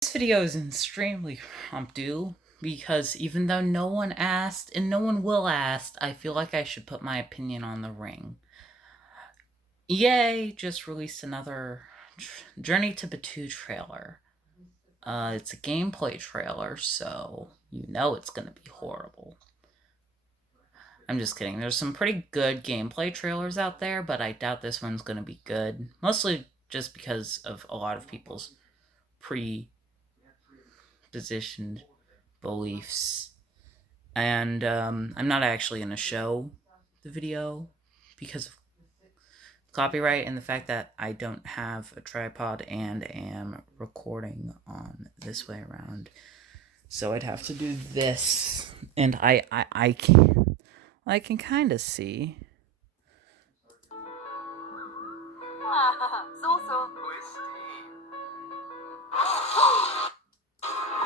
This video is extremely impromptu because even though no one asked and no one will ask, I feel like I should put my opinion on the ring. EA just released another Journey to Battu trailer. It's a gameplay trailer, so you know it's gonna be horrible. I'm just kidding. There's some pretty good gameplay trailers out there, but I doubt this one's gonna be good. Mostly just because of a lot of people's pre-positioned beliefs. And I'm not actually going to show the video because of copyright and the fact that I don't have a tripod and am recording on this way around. So I'd have to do this, and I can kind of see.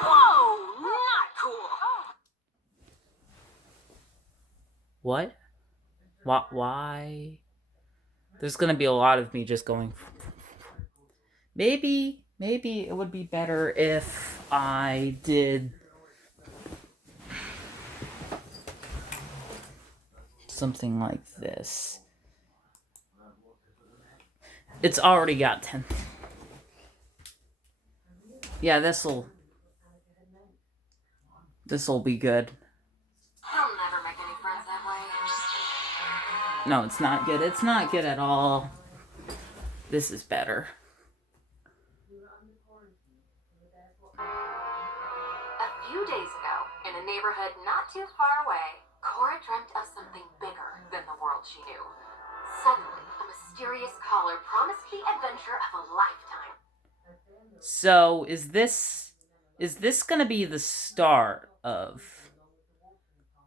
Whoa, not cool. What? Why? There's gonna be a lot of me just going. Maybe it would be better if I did something like this. It's already got 10. Yeah, this'll be good. I'll never make any friends that way. No, it's not good. It's not good at all. This is better. A few days ago, in a neighborhood not too far away, Cora dreamt of something bigger than the world she knew. Suddenly, a mysterious caller promised the adventure of a lifetime. So, is this gonna be the start of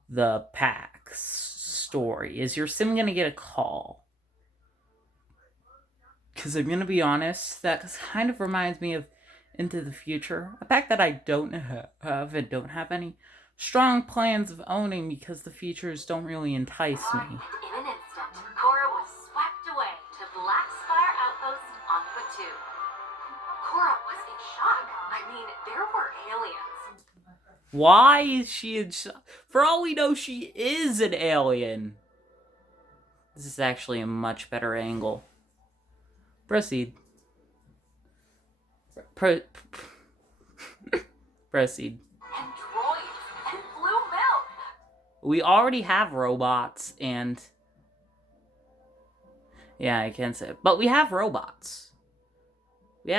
the PAX story? Is your sim gonna get a call? Because I'm gonna be honest, that kind of reminds me of Into the Future, a pack that I don't have and don't have any strong plans of owning because the features don't really entice me. And in an instant, Cora was swept away to Blackspire Outpost on Battu. Cora was in shock. I mean, there were aliens. Why is she in shock? For all we know, she is an alien. This is actually a much better angle. Proceed. Proceed. And droids and blue milk. We already have robots and... Yeah, I can't say it. But we have robots. We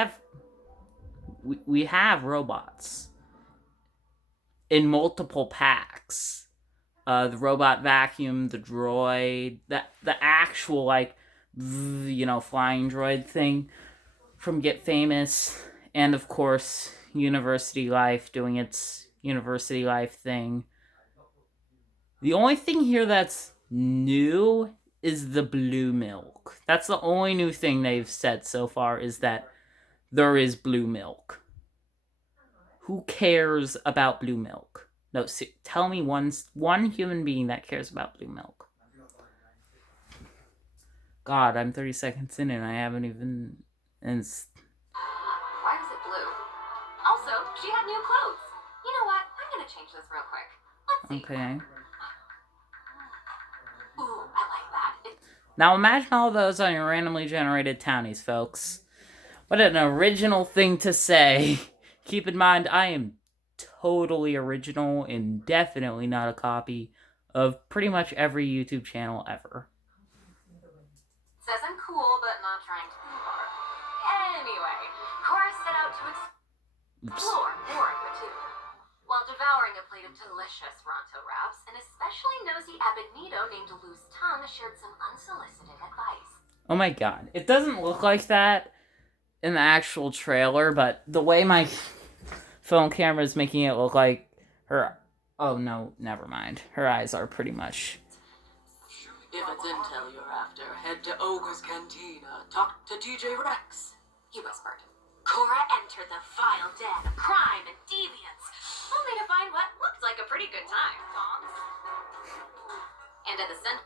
have robots. In multiple packs. The robot vacuum, the droid, the actual, like, flying droid thing from Get Famous, and of course, University Life doing its University Life thing. The only thing here that's new is the blue milk. That's the only new thing they've said so far, is that there is blue milk. Who cares about blue milk? No, tell me one human being that cares about blue milk. God, I'm 30 seconds in and I haven't even... Why was it blue? Also, she had new clothes. You know what? I'm gonna change this real quick. Let's see. Okay. Ooh, I like that. Now imagine all those on your randomly generated townies, folks. What an original thing to say. Keep in mind, I am totally original and definitely not a copy of pretty much every YouTube channel ever. Says I'm cool, but not trying to be hard. Anyway, Cora set out to explore more of Battu. While devouring a plate of delicious Ronto wraps, an especially nosy Abednito named Loose Tongue shared some unsolicited advice. Oh my god. It doesn't look like that in the actual trailer, but the way my phone camera is making it look like her... Oh no, never mind. Her eyes are pretty much... If it's intel you're after, head to Ogre's Cantina. Talk to TJ Rex. He whispered. Cora entered the vile den of crime and deviance, only to find what looked like a pretty good time. And at the center...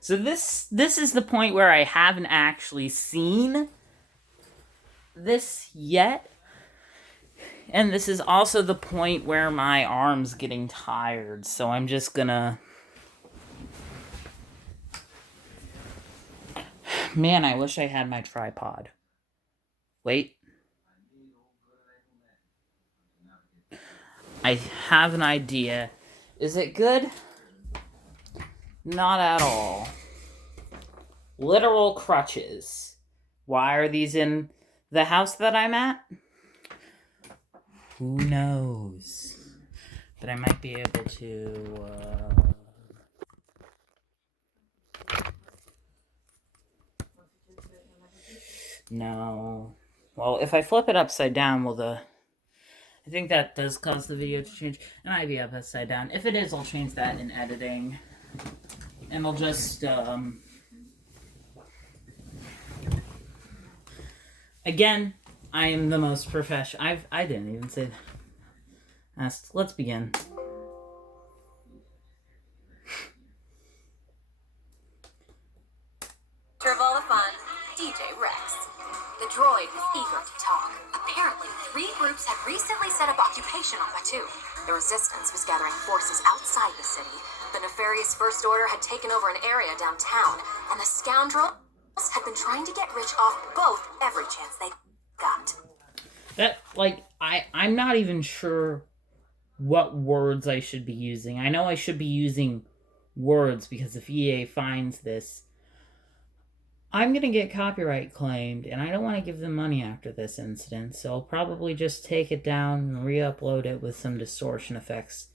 So this is the point where I haven't actually seen this yet. And this is also the point where my arm's getting tired, so I'm just gonna... Man, I wish I had my tripod. Wait. I have an idea. Is it good? Not at all. Literal crutches. Why are these in the house that I'm at? Who knows? But I might be able to... No. Well, if I flip it upside down, will the... I think that does cause the video to change. It might be up upside down. If it is, I'll change that in editing. And I'll just, Again, I am the most professional... I didn't even say that. Let's begin. All the fun, DJ Rex. The droid was eager to talk. Apparently, 3 groups had recently set up occupation on Battu. The resistance was gathering forces outside the city. The nefarious First Order had taken over an area downtown, and the scoundrels had been trying to get rich off both every chance they got. That, like, I'm not even sure what words I should be using. I know I should be using words, because if EA finds this, I'm going to get copyright claimed, and I don't want to give them money after this incident, so I'll probably just take it down and re-upload it with some distortion effects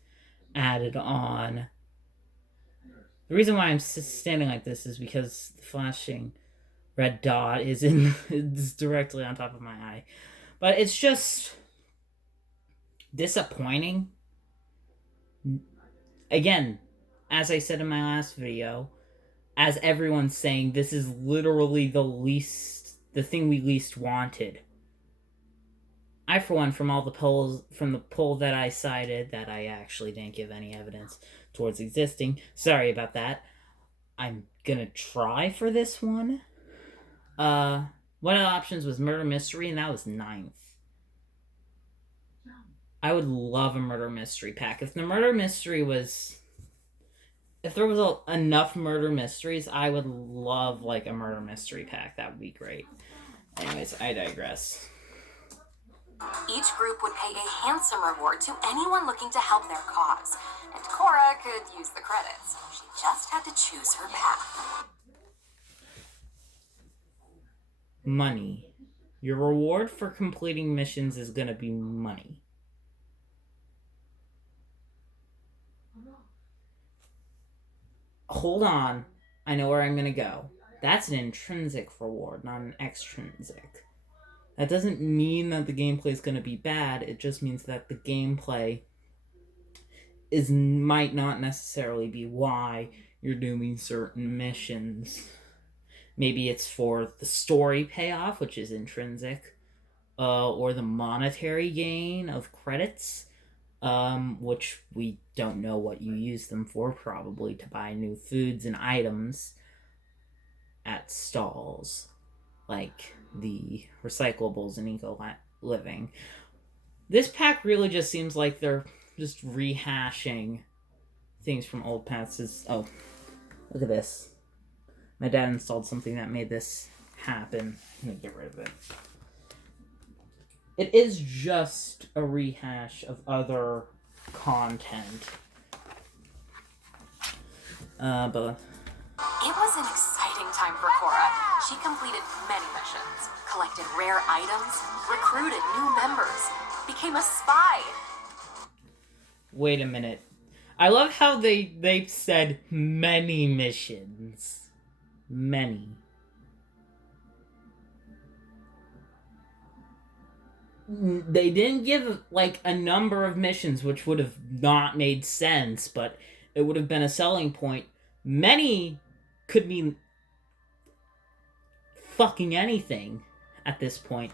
added on. The reason why I'm standing like this is because the flashing red dot is directly on top of my eye. But it's just disappointing. Again, as I said in my last video, as everyone's saying, this is literally the thing we least wanted. I, for one, from the poll that I cited, that I actually didn't give any evidence towards existing. Sorry about that. I'm gonna try for this one. One of the options was murder mystery, and that was 9th. I would love a murder mystery pack. If the murder mystery was... If there was enough murder mysteries, I would love, like, a murder mystery pack. That would be great. Anyways, I digress. Each group would pay a handsome reward to anyone looking to help their cause, and Cora could use the credits. She just had to choose her path. Money. Your reward for completing missions is gonna be money. Hold on. I know where I'm gonna go. That's an intrinsic reward, not an extrinsic. That doesn't mean that the gameplay is gonna be bad, it just means that the gameplay might not necessarily be why you're doing certain missions. Maybe it's for the story payoff, which is intrinsic, or the monetary gain of credits, which we don't know what you use them for, probably to buy new foods and items at stalls, like the recyclables in Eco Living. This pack really just seems like they're just rehashing things from old past. Oh, look at this. My dad installed something that made this happen. I'm gonna get rid of it. It is just a rehash of other content. But It was an exciting time for Cora. She completed many missions, collected rare items, recruited new members, became a spy. wait a minute. I love how they said many missions. Many. They didn't give, like, a number of missions, which would have not made sense, but it would have been a selling point. Many could mean fucking anything at this point.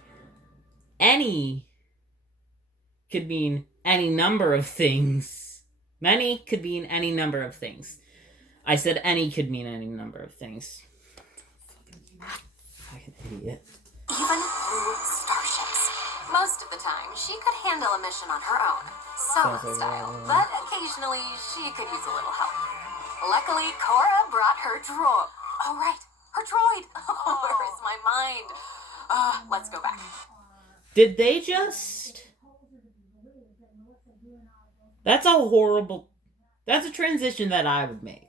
Any could mean any number of things. Many could mean any number of things. I said any could mean any number of things. Fucking idiot. Even through starships. Most of the time, she could handle a mission on her own, solo style, but occasionally she could use a little help. Luckily, Cora brought her droid. Oh, right, her droid. Oh, where is my mind? Let's go back. Did they just... That's a horrible... That's a transition that I would make.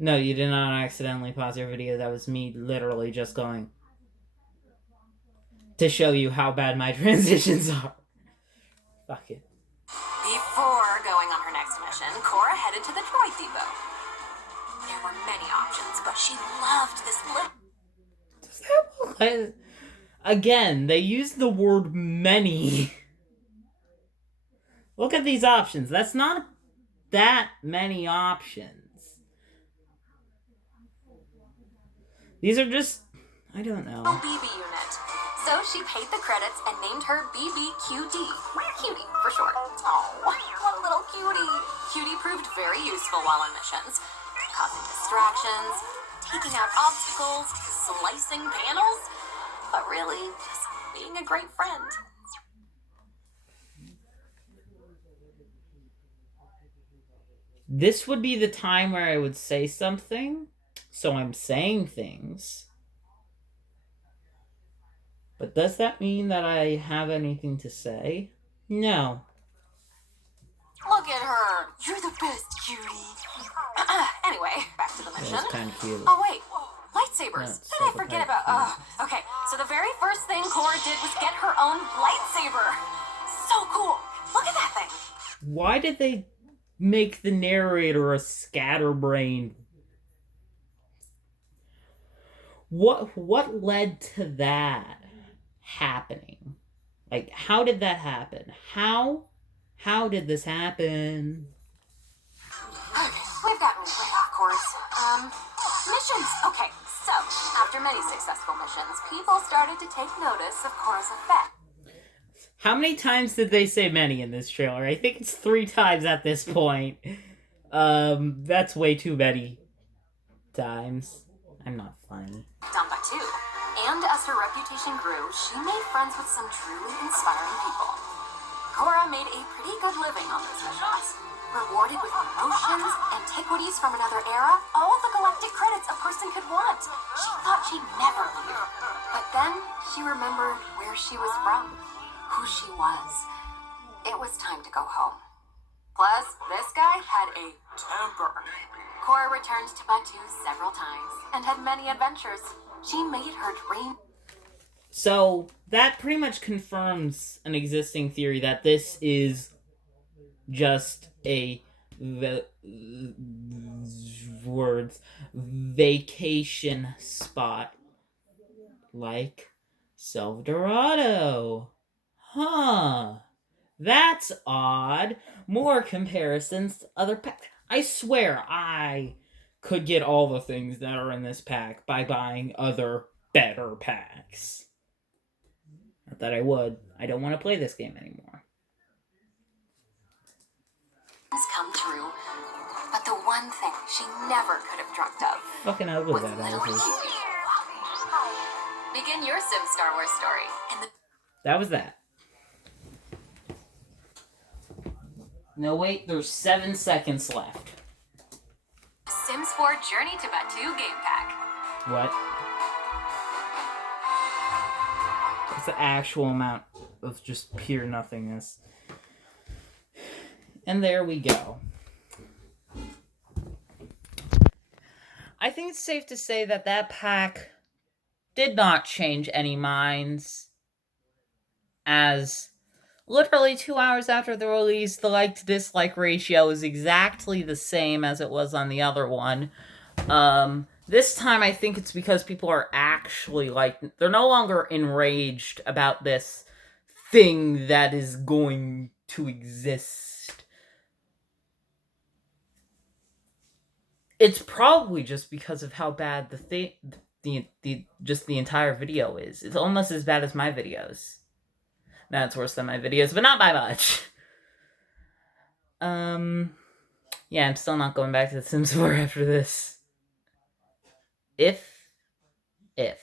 No, you did not accidentally pause your video. That was me literally just going to show you how bad my transitions are. Fuck it. Before going on her next mission, Cora headed to the droid depot. There were many options, but she loved this little... Again, they use the word many. Look at these options. That's not that many options. These are just... I don't know. BB unit. So she paid the credits and named her BBQD. Cutie, for short. Oh, what a little cutie. Cutie proved very useful while on missions, causing distractions, taking out obstacles, slicing panels, but really, just being a great friend. This would be the time where I would say something, so I'm saying things. But does that mean that I have anything to say? No. Look at her. You're the best, cutie. Anyway, back to the mission. That's kind of cute. Oh, wait. Lightsabers. Yeah, Did I forget about... okay, so the very first thing Cora did was get her own lightsaber. So cool. Look at that thing. Why did they make the narrator a scatterbrain? What led to that happening? Like, how did that happen? How did this happen? Okay, we've gotten way off course. Missions. Okay, so after many successful missions, people started to take notice of Cora's effect. How many times did they say many in this trailer? I think it's 3 times at this point. That's way too many times. I'm not funny. On Battu. And as her reputation grew, she made friends with some truly inspiring people. Cora made a pretty good living on those missions. Rewarded with promotions, antiquities from another era, all the galactic credits a person could want. She thought she'd never leave. But then she remembered where she was from, who she was. It was time to go home. Plus, this guy had a temper. Cora returned to Battu several times and had many adventures. She made her dream. So, that pretty much confirms an existing theory that this is just a vacation spot like Silverado. Huh. That's odd. More comparisons to other packs. I swear I could get all the things that are in this pack by buying other better packs. Not that I would. I don't want to play this game anymore. Come true, but the one thing she never could have dreamt of Fucking ugly was that little was. cutie. Begin your Sim Star Wars story. That was that. No, wait, there's 7 seconds left. Sims 4 Journey to Battu game pack. What? It's the actual amount of just pure nothingness. And there we go. I think it's safe to say that that pack did not change any minds, as literally 2 hours after the release, the like-to-dislike ratio is exactly the same as it was on the other one. This time I think it's because people are actually, they're no longer enraged about this thing that is going to exist. It's probably just because of how bad the entire video is. It's almost as bad as my videos. No, it's worse than my videos, but not by much. Yeah, I'm still not going back to The Sims 4 after this. If if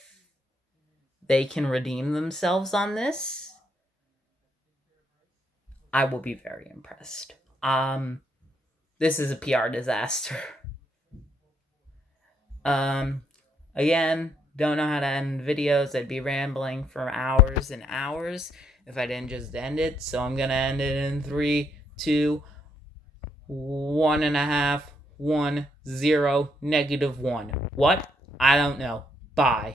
they can redeem themselves on this, I will be very impressed. This is a PR disaster. Again, don't know how to end videos. I'd be rambling for hours and hours if I didn't just end it. So I'm gonna end it in 3, 2, 1.5, 1, 0, -1. What? I don't know. Bye.